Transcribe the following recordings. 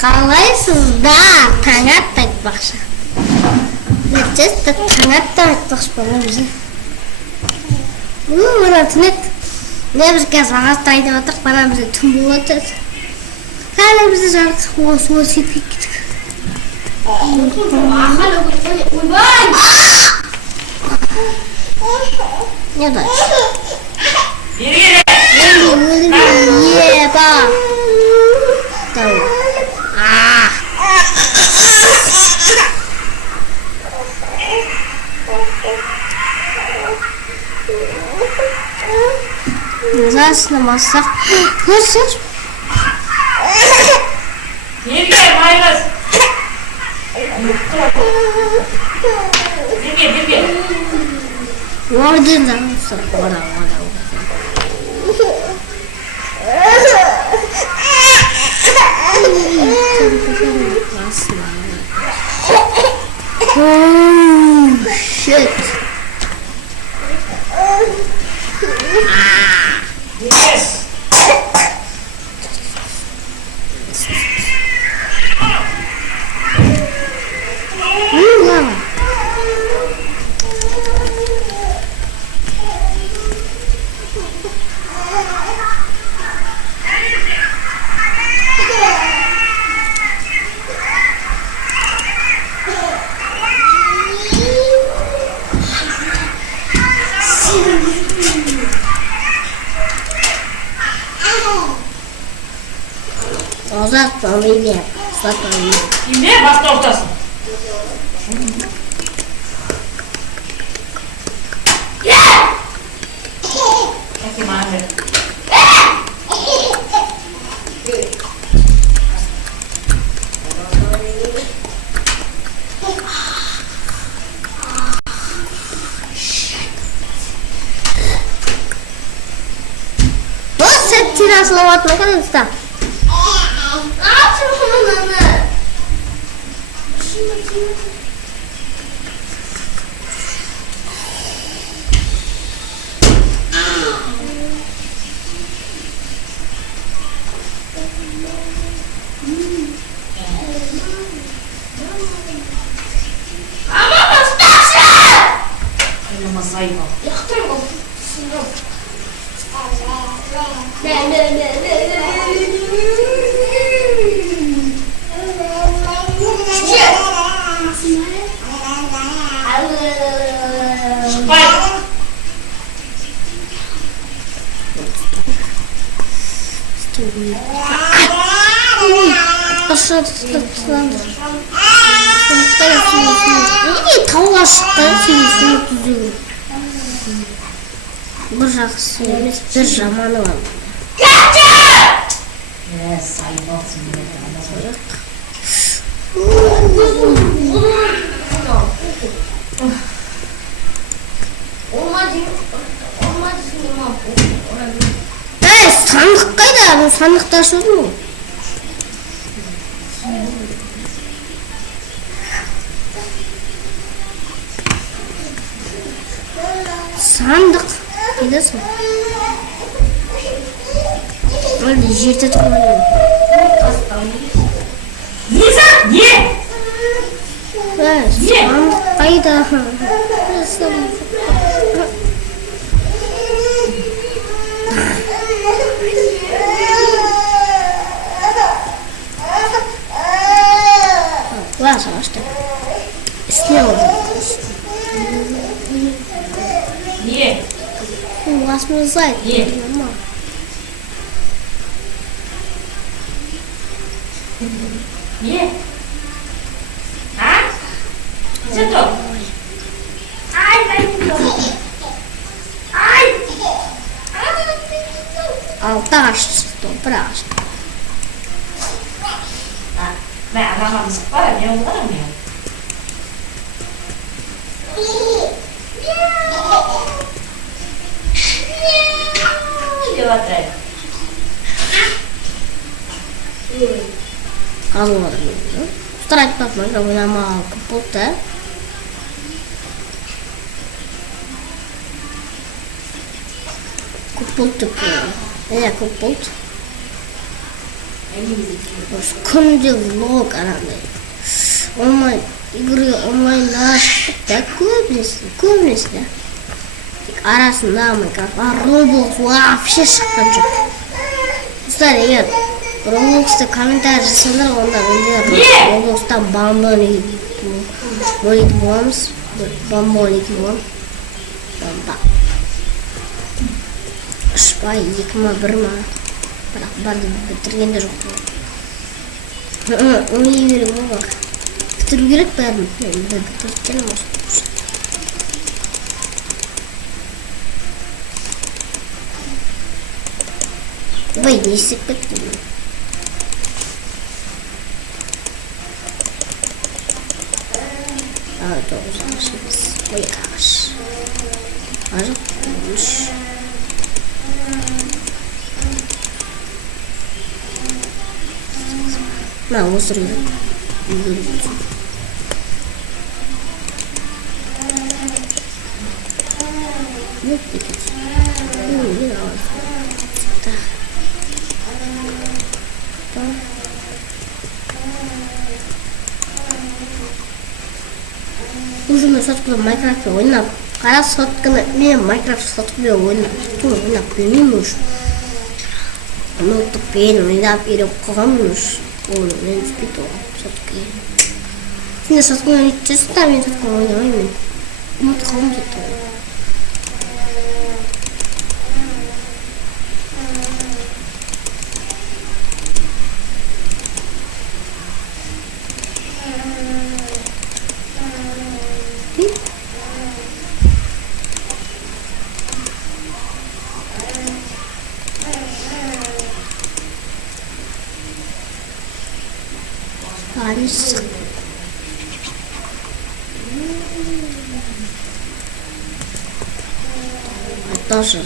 Қалайсыз да, таң атты айтпақшы. Нәтижесінде таң атты айтпақшы боламыз. Мына түнек. Не біз қазір ағасты айтып отырық, бана бізде түн болып өтеді. Қазір бізде жарық осы сетке кеттік. Не дальше? Еба! Зараз намазсақ. Көрсеш? Берге, майғыз! Берге. Орден замысыр. Ора. Oh, shit. Yes! Ozak tanıyla satayım. Şimdi basta ortasın. Bakayım abi. Sen tirasla kan usta. Zayıf ol. Yaktırma. Пошел тауға шыққан сені түзеу. Бір жақсы емес, бір жаманы бар. Zayıf olsun. Сандық қайда? Сандықты ашудың ғой. Сандық қайдасың? Әлде жерде тұрмайын. Не? Сандық қайда? Ладно, что? Снял. Не. У вас мозаик. Нет. Не. А? Что? Алташ, что браш. Mẹ làm quá là nhiều, rất là nhiều. Делать треба. Казалар. Старать посмотреть, как она мало капута. Капут такой. Я капут. күнде влог анандай онлайн игры онлайнда шығып та көбінесе да тек арасында Roblox вообще шыққан жоқ. Достар, егер Roblox'та комментарий жасаңдар, онда менде Roblox'та бомбони боламыз. Бомбони боламыз. Бомба. 3 па, 2 ма, 1 ма. Бірақ барды бітірген де жоқ. Ойнай керек болмақ. Бітіру керек бәрін. Бітірген осы. Ой, не істеп кеттім. Тоғыз ағашымыз. 12 ағаш. Ажық 3. Мына осы үйге. Yokeket. Yine aldım. Uzun sotkulu Minecraft oynap. Kara sotkulu men Minecraft sotkulu oynap bilmiyormuş. Notu ben oynap biri koymuş. Onu ben spito sotkulu. Şimdi sotkulu oynayacağız da ben sotkulu oynamayayım. Umut kalmayacak. Paris. Тоже.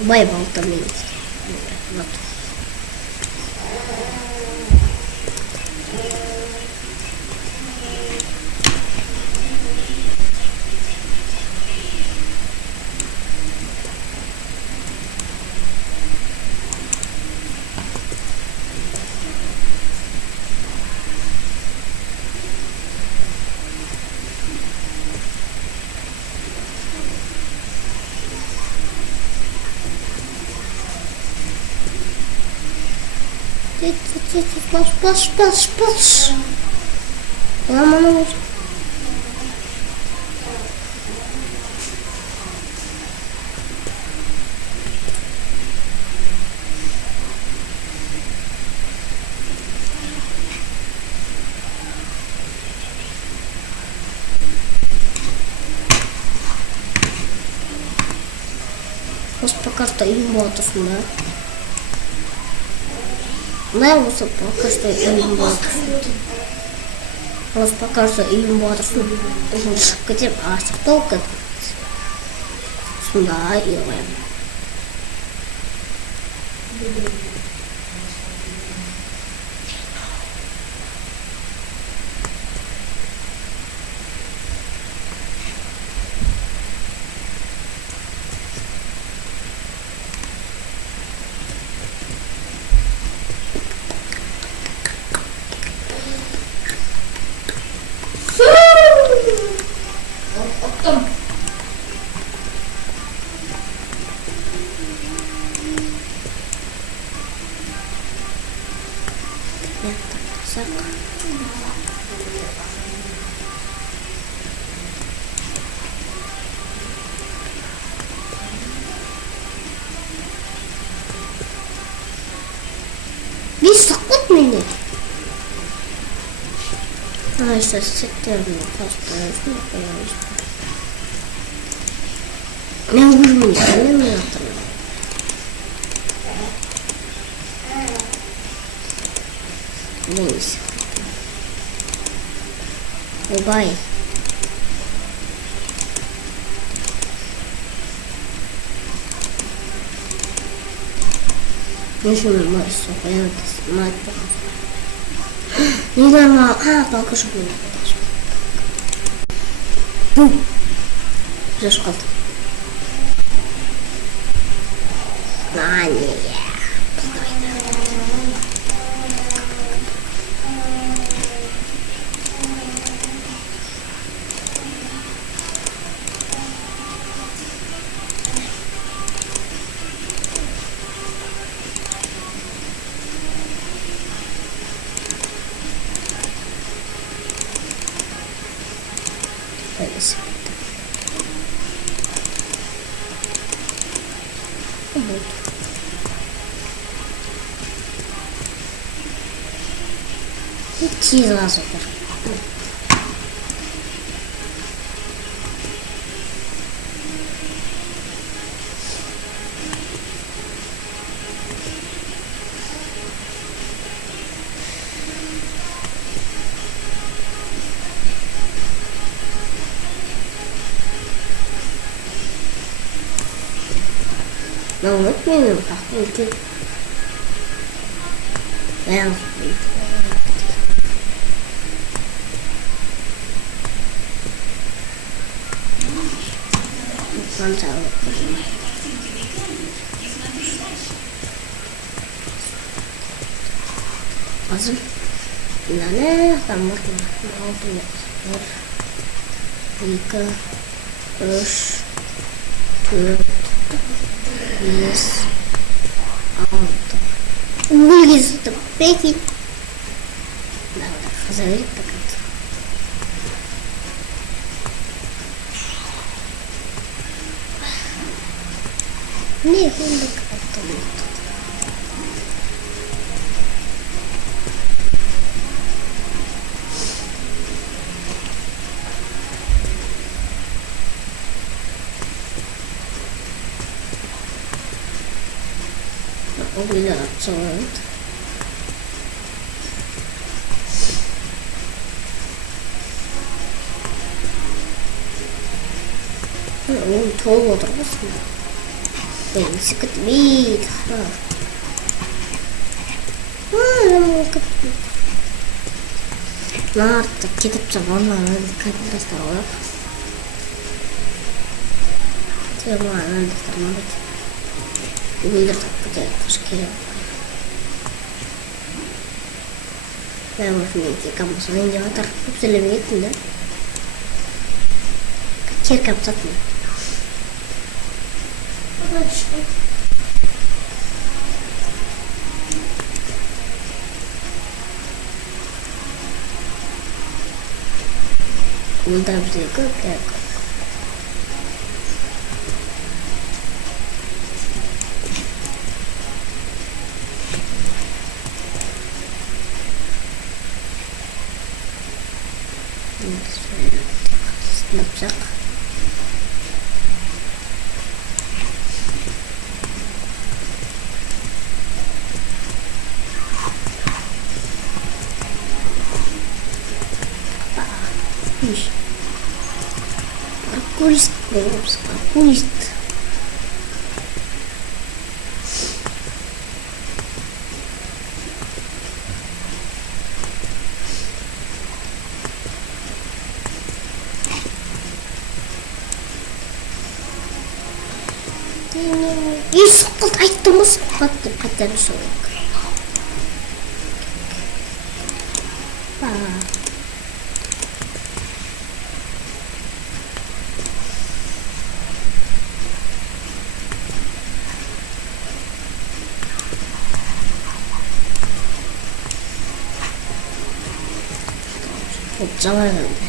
Байбал там есть. Вот. Паш. Лама на луж. Пока что имботов, да? Да, вот пока что имботов. Вот пока что имботов. Где только сюда и Sakut mıydı? İşte sektirdim pastayı. Ne vurmuş? Ne mi yaptım? Neyse. Bye. Еще мой сухой, мать. Не нормально. Только что было. Бум. Зашкал. 아니야. 알겠습니다. 뭐 뒤에서 그래. 너무 웃기는 봐. 이렇게 그냥 감사. 맞음. 나는 안 먹긴 먹어보려. 이거 rush to this out. Вылез это прикинь. Надо позовить так это. Не, он как-то вот. Увеличивает. Он толку 들었어. 네, 스크트 밑. 너무 그. 나 기대 좀 올라오는 그랬더라고요. 제가 뭐 안 하는데 말이지. Uite, putea pușchire. Vedeam o femeie cam să vinde o dar cupsele venit, da? Chiar cam să fie. Nu dăm zic că chiar că. Snapchat. Паркурист, паркурист. 이 속도 다 있던 모습 같다는 소리. 복잡해야 되는데.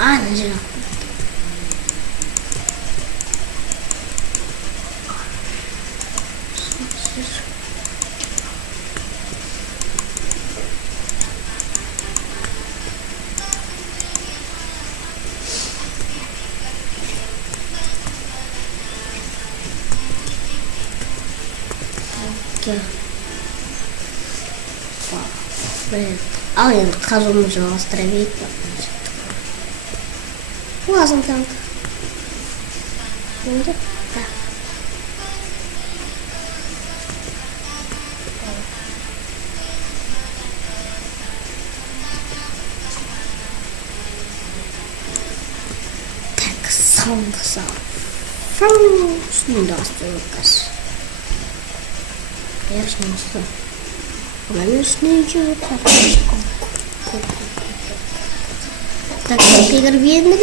Aynen öyle. Alien kazanmış Astravik yapmış. Lazım kanka. Şimdi da. Tak sandsa. Şimdi astravik. Ясно. Конечно, так, теперь видно,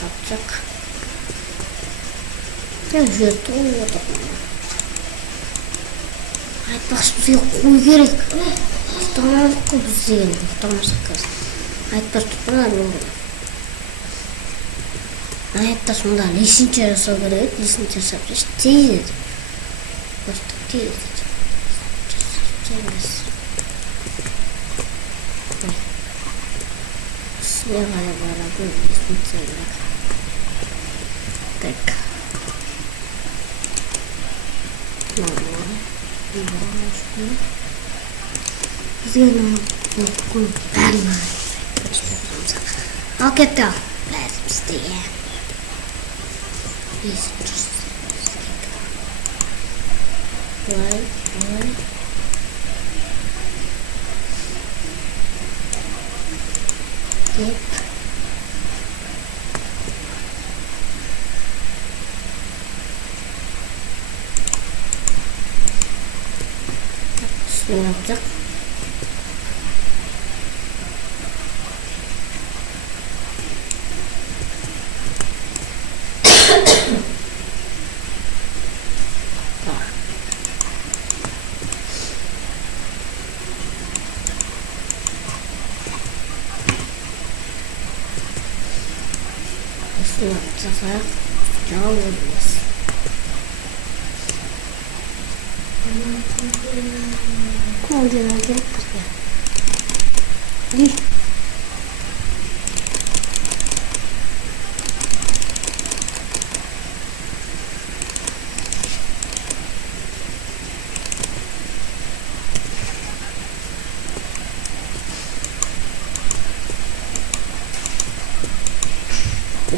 тапчак. Я жертву вот такую. Айтпақшы бізге қой керек. Автомат қой бізге. Автомат шаққыз. Айтпақ тұтпалар мен керек. Айтта сонда лесінче жасау керек. Лесінче жасап тез. Просто тез. Тез. Слева барабан лесінче. Так. I'll get the let's stay. He's just right. Yep. Ne yapacak? Ne yapacak? Devam ediyoruz. Oldu. Dur.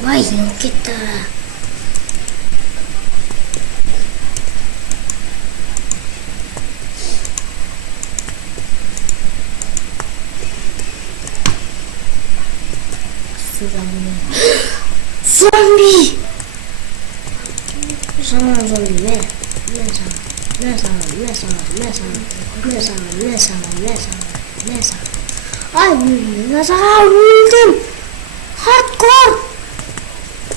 Vay yok etti. Zombi! Sana zombi ne? Ne sana? Ay ne sana öldüm. Hardcore.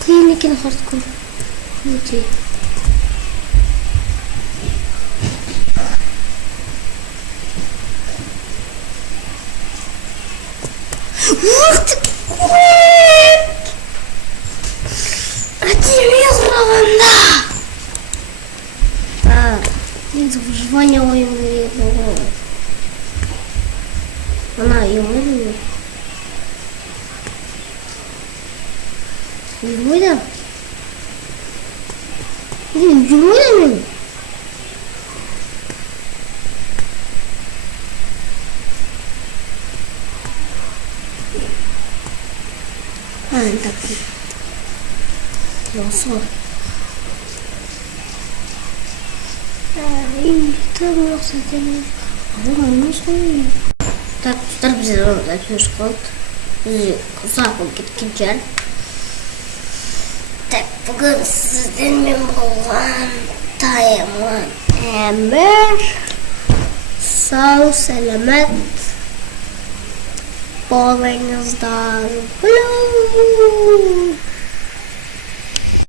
Tehlikeli hardcore. Ne? What? Выживание военного. Она ее можно? Не будет? Не будет? Так. Лосо. Так, құстар бізде запишем қалды. Ұзақ болып кеткен жер. Evet, bugün sizinle olan Tayman Emir sağ selamet boğazınızdan